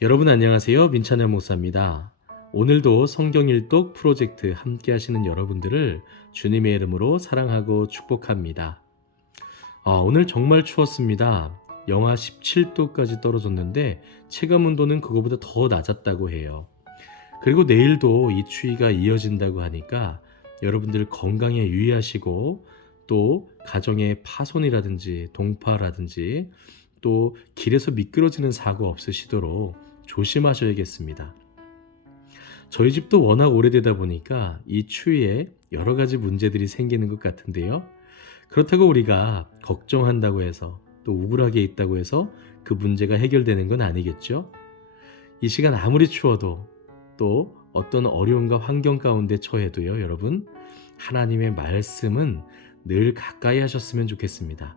여러분 안녕하세요. 민찬현 목사입니다. 오늘도 성경 일독 프로젝트 함께 하시는 여러분들을 주님의 이름으로 사랑하고 축복합니다. 오늘 정말 추웠습니다. 영하 17도까지 떨어졌는데 체감 온도는 그거보다 더 낮았다고 해요. 그리고 내일도 이 추위가 이어진다고 하니까 여러분들 건강에 유의하시고 또 가정의 파손이라든지 동파라든지 또 길에서 미끄러지는 사고 없으시도록 조심하셔야겠습니다. 저희 집도 워낙 오래되다 보니까 이 추위에 여러 가지 문제들이 생기는 것 같은데요. 그렇다고 우리가 걱정한다고 해서 또 우울하게 있다고 해서 그 문제가 해결되는 건 아니겠죠? 이 시간 아무리 추워도 또 어떤 어려움과 환경 가운데 처해도요, 여러분, 하나님의 말씀은 늘 가까이 하셨으면 좋겠습니다.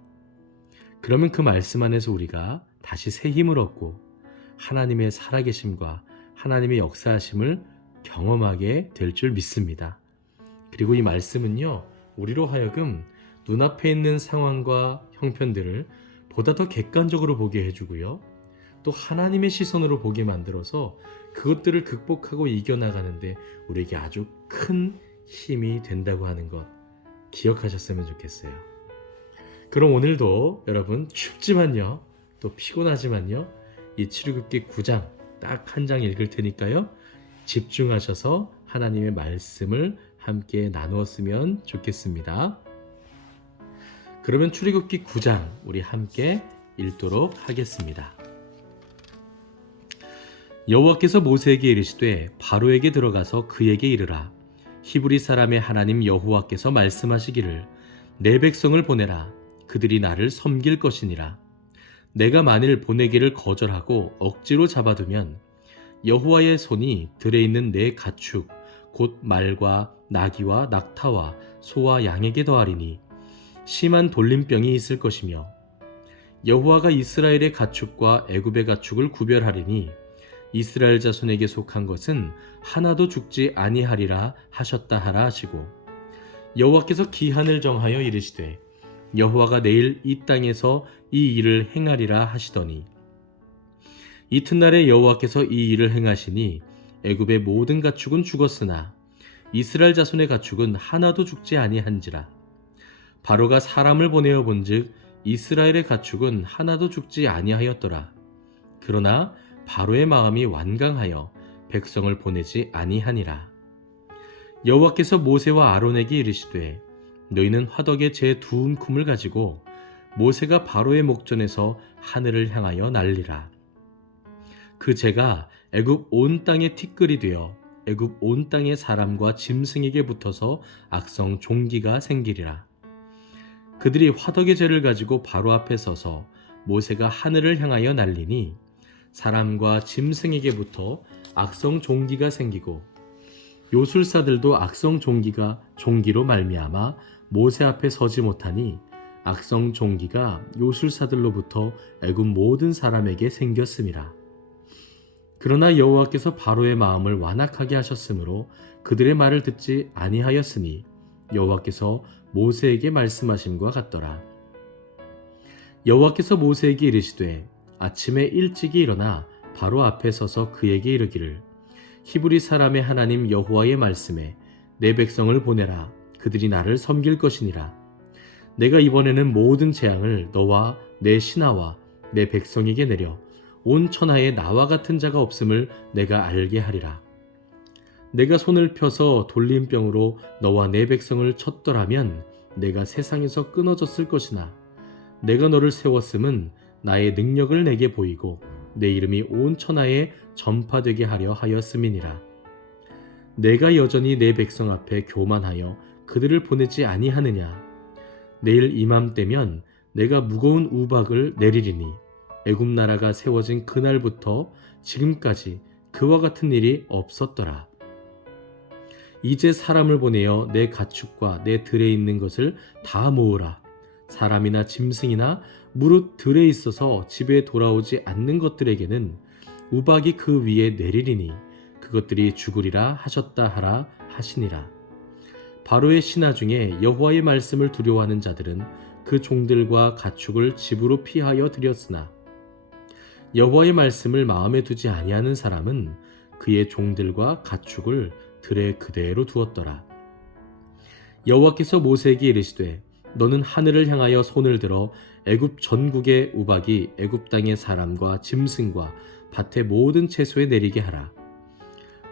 그러면 그 말씀 안에서 우리가 다시 새 힘을 얻고 하나님의 살아계심과 하나님의 역사하심을 경험하게 될 줄 믿습니다. 그리고 이 말씀은요, 우리로 하여금 눈앞에 있는 상황과 형편들을 보다 더 객관적으로 보게 해주고요. 또 하나님의 시선으로 보게 만들어서 그것들을 극복하고 이겨나가는데 우리에게 아주 큰 힘이 된다고 하는 것 기억하셨으면 좋겠어요. 그럼 오늘도 여러분 춥지만요, 또 피곤하지만요, 이 출애굽기 9장 딱 한 장 읽을 테니까요, 집중하셔서 하나님의 말씀을 함께 나누었으면 좋겠습니다. 그러면 출애굽기 9장 우리 함께 읽도록 하겠습니다. 여호와께서 모세에게 이르시되 바로에게 들어가서 그에게 이르라. 히브리 사람의 하나님 여호와께서 말씀하시기를 내 백성을 보내라. 그들이 나를 섬길 것이니라. 내가 만일 보내기를 거절하고 억지로 잡아두면 여호와의 손이 들에 있는 내 가축 곧 말과 나귀와 낙타와 소와 양에게 더하리니 심한 돌림병이 있을 것이며 여호와가 이스라엘의 가축과 애굽의 가축을 구별하리니 이스라엘 자손에게 속한 것은 하나도 죽지 아니하리라 하셨다 하라 하시고 여호와께서 기한을 정하여 이르시되 여호와가 내일 이 땅에서 이 일을 행하리라 하시더니 이튿날에 여호와께서 이 일을 행하시니 애굽의 모든 가축은 죽었으나 이스라엘 자손의 가축은 하나도 죽지 아니한지라. 바로가 사람을 보내어 본즉 이스라엘의 가축은 하나도 죽지 아니하였더라. 그러나 바로의 마음이 완강하여 백성을 보내지 아니하니라. 여호와께서 모세와 아론에게 이르시되 너희는 화덕에 제 두 움큼을 가지고 모세가 바로의 목전에서 하늘을 향하여 날리라. 그 재가 애굽 온 땅에 티끌이 되어 애굽 온 땅의 사람과 짐승에게 붙어서 악성 종기가 생기리라. 그들이 화덕의 재를 가지고 바로 앞에 서서 모세가 하늘을 향하여 날리니 사람과 짐승에게 붙어 악성 종기가 생기고 요술사들도 악성 종기로 말미암아 모세 앞에 서지 못하니 악성 종기가 요술사들로부터 애굽 모든 사람에게 생겼음이라. 그러나 여호와께서 바로의 마음을 완악하게 하셨으므로 그들의 말을 듣지 아니하였으니 여호와께서 모세에게 말씀하심과 같더라. 여호와께서 모세에게 이르시되 아침에 일찍이 일어나 바로 앞에 서서 그에게 이르기를 히브리 사람의 하나님 여호와의 말씀에 내 백성을 보내라. 그들이 나를 섬길 것이니라. 내가 이번에는 모든 재앙을 너와 내 신하와 내 백성에게 내려 온 천하에 나와 같은 자가 없음을 내가 알게 하리라. 내가 손을 펴서 돌림병으로 너와 내 백성을 쳤더라면 내가 세상에서 끊어졌을 것이나 내가 너를 세웠음은 나의 능력을 내게 보이고 내 이름이 온 천하에 전파되게 하려 하였음이니라. 내가 여전히 내 백성 앞에 교만하여 그들을 보내지 아니하느냐. 내일 이맘때면 내가 무거운 우박을 내리리니 애굽 나라가 세워진 그날부터 지금까지 그와 같은 일이 없었더라. 이제 사람을 보내어 내 가축과 내 들에 있는 것을 다 모으라. 사람이나 짐승이나 무릇 들에 있어서 집에 돌아오지 않는 것들에게는 우박이 그 위에 내리리니 그것들이 죽으리라 하셨다 하라 하시니라. 바로의 신하 중에 여호와의 말씀을 두려워하는 자들은 그 종들과 가축을 집으로 피하여 들였으나 여호와의 말씀을 마음에 두지 아니하는 사람은 그의 종들과 가축을 들에 그대로 두었더라. 여호와께서 모세에게 이르시되 너는 하늘을 향하여 손을 들어 애굽 전국의 우박이 애굽 땅의 사람과 짐승과 밭의 모든 채소에 내리게 하라.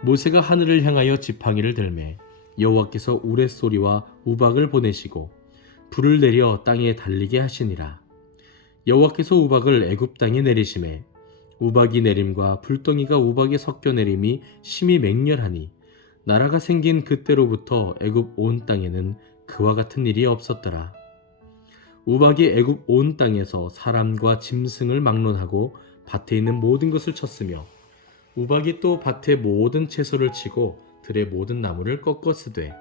모세가 하늘을 향하여 지팡이를 들매 여호와께서 우레소리와 우박을 보내시고 불을 내려 땅에 달리게 하시니라. 여호와께서 우박을 애굽 땅에 내리심에 우박이 내림과 불덩이가 우박에 섞여 내림이 심히 맹렬하니 나라가 생긴 그때로부터 애굽 온 땅에는 그와 같은 일이 없었더라. 우박이 애굽 온 땅에서 사람과 짐승을 막론하고 밭에 있는 모든 것을 쳤으며 우박이 또 밭의 모든 채소를 치고 들의 모든 나무를 꺾었으되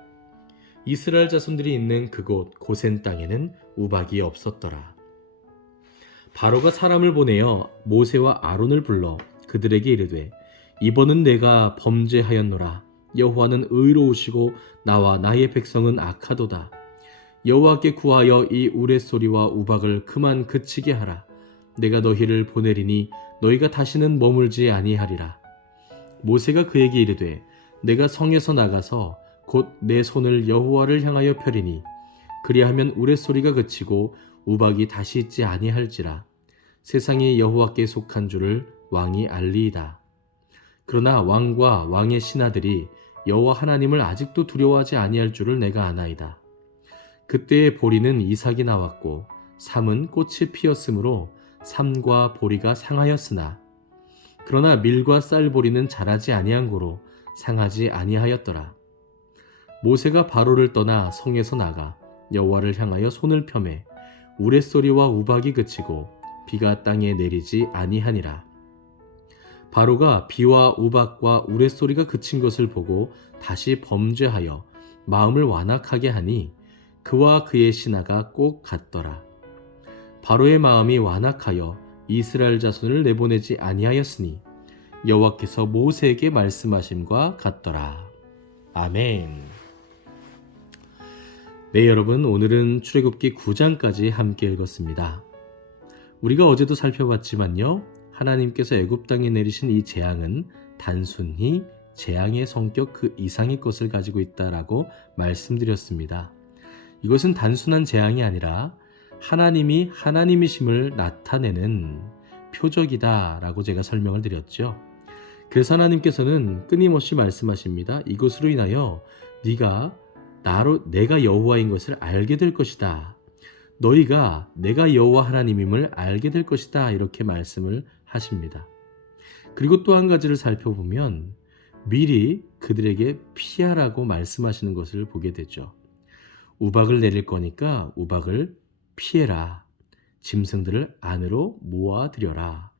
이스라엘 자손들이 있는 그곳 고센 땅에는 우박이 없었더라. 바로가 사람을 보내어 모세와 아론을 불러 그들에게 이르되 이번은 내가 범죄하였노라. 여호와는 의로우시고 나와 나의 백성은 악하도다. 여호와께 구하여 이 우레소리와 우박을 그만 그치게 하라. 내가 너희를 보내리니 너희가 다시는 머물지 아니하리라. 모세가 그에게 이르되 내가 성에서 나가서 곧 내 손을 여호와를 향하여 펴리니 그리하면 우레소리가 그치고 우박이 다시 있지 아니할지라. 세상이 여호와께 속한 줄을 왕이 알리이다. 그러나 왕과 왕의 신하들이 여호와 하나님을 아직도 두려워하지 아니할 줄을 내가 아나이다. 그때의 보리는 이삭이 나왔고 삼은 꽃이 피었으므로 삼과 보리가 상하였으나 그러나 밀과 쌀보리는 자라지 아니한 고로 상하지 아니하였더라. 모세가 바로를 떠나 성에서 나가 여호와를 향하여 손을 펴매 우레소리와 우박이 그치고 비가 땅에 내리지 아니하니라. 바로가 비와 우박과 우레소리가 그친 것을 보고 다시 범죄하여 마음을 완악하게 하니 그와 그의 신하가 꼭 같더라. 바로의 마음이 완악하여 이스라엘 자손을 내보내지 아니하였으니 여호와께서 모세에게 말씀하심과 같더라. 아멘. 네, 여러분, 오늘은 출애굽기 9장까지 함께 읽었습니다. 우리가 어제도 살펴봤지만요, 하나님께서 애굽 땅에 내리신 이 재앙은 단순히 재앙의 성격 그 이상의 것을 가지고 있다라고 말씀드렸습니다. 이것은 단순한 재앙이 아니라 하나님이 하나님이심을 나타내는 표적이다라고 제가 설명을 드렸죠. 그래서 하나님께서는 끊임없이 말씀하십니다. 이것으로 인하여 내가 여호와인 것을 알게 될 것이다. 너희가 내가 여호와 하나님임을 알게 될 것이다. 이렇게 말씀을 하십니다. 그리고 또 한 가지를 살펴보면 미리 그들에게 피하라고 말씀하시는 것을 보게 되죠. 우박을 내릴 거니까 우박을 피해라. 짐승들을 안으로 모아들여라.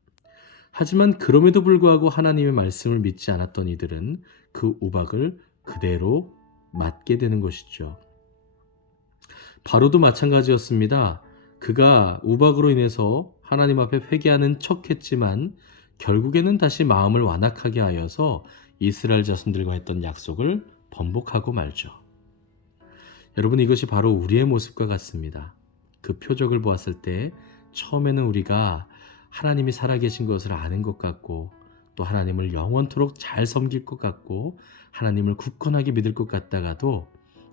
하지만 그럼에도 불구하고 하나님의 말씀을 믿지 않았던 이들은 그 우박을 그대로 맞게 되는 것이죠. 바로도 마찬가지였습니다. 그가 우박으로 인해서 하나님 앞에 회개하는 척했지만 결국에는 다시 마음을 완악하게 하여서 이스라엘 자손들과 했던 약속을 번복하고 말죠. 여러분, 이것이 바로 우리의 모습과 같습니다. 그 표적을 보았을 때 처음에는 우리가 하나님이 살아계신 것을 아는 것 같고 또 하나님을 영원토록 잘 섬길 것 같고 하나님을 굳건하게 믿을 것 같다가도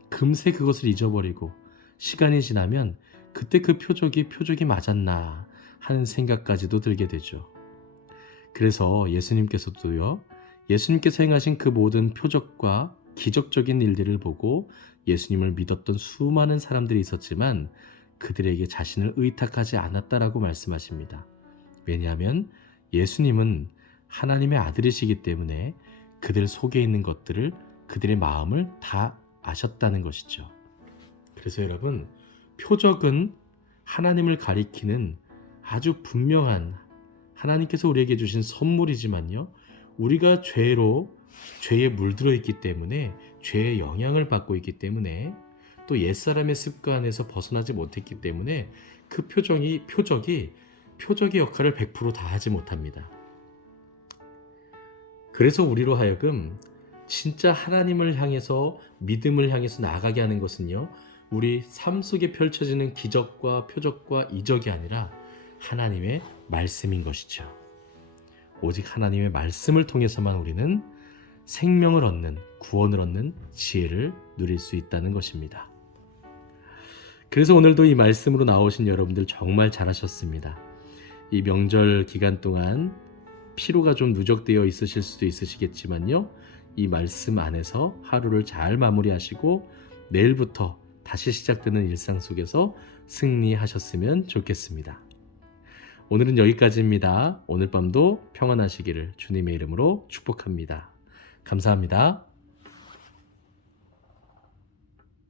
금세 그것을 잊어버리고 시간이 지나면 그때 그 표적이 맞았나 하는 생각까지도 들게 되죠. 그래서 예수님께서 행하신 그 모든 표적과 기적적인 일들을 보고 예수님을 믿었던 수많은 사람들이 있었지만 그들에게 자신을 의탁하지 않았다라고 말씀하십니다. 왜냐하면 예수님은 하나님의 아들이시기 때문에 그들 속에 있는 것들을, 그들의 마음을 다 아셨다는 것이죠. 그래서 여러분, 표적은 하나님을 가리키는 아주 분명한 하나님께서 우리에게 주신 선물이지만요, 우리가 죄에 물들어 있기 때문에, 죄의 영향을 받고 있기 때문에, 또 옛사람의 습관에서 벗어나지 못했기 때문에 그 표적의 역할을 100% 다 하지 못합니다. 그래서 우리로 하여금 진짜 하나님을 향해서, 믿음을 향해서 나아가게 하는 것은요, 우리 삶 속에 펼쳐지는 기적과 표적과 이적이 아니라 하나님의 말씀인 것이죠. 오직 하나님의 말씀을 통해서만 우리는 생명을 얻는, 구원을 얻는 지혜를 누릴 수 있다는 것입니다. 그래서 오늘도 이 말씀으로 나오신 여러분들 정말 잘하셨습니다. 이 명절 기간 동안 피로가 좀 누적되어 있으실 수도 있으시겠지만요. 이 말씀 안에서 하루를 잘 마무리하시고 내일부터 다시 시작되는 일상 속에서 승리하셨으면 좋겠습니다. 오늘은 여기까지입니다. 오늘 밤도 평안하시기를 주님의 이름으로 축복합니다. 감사합니다.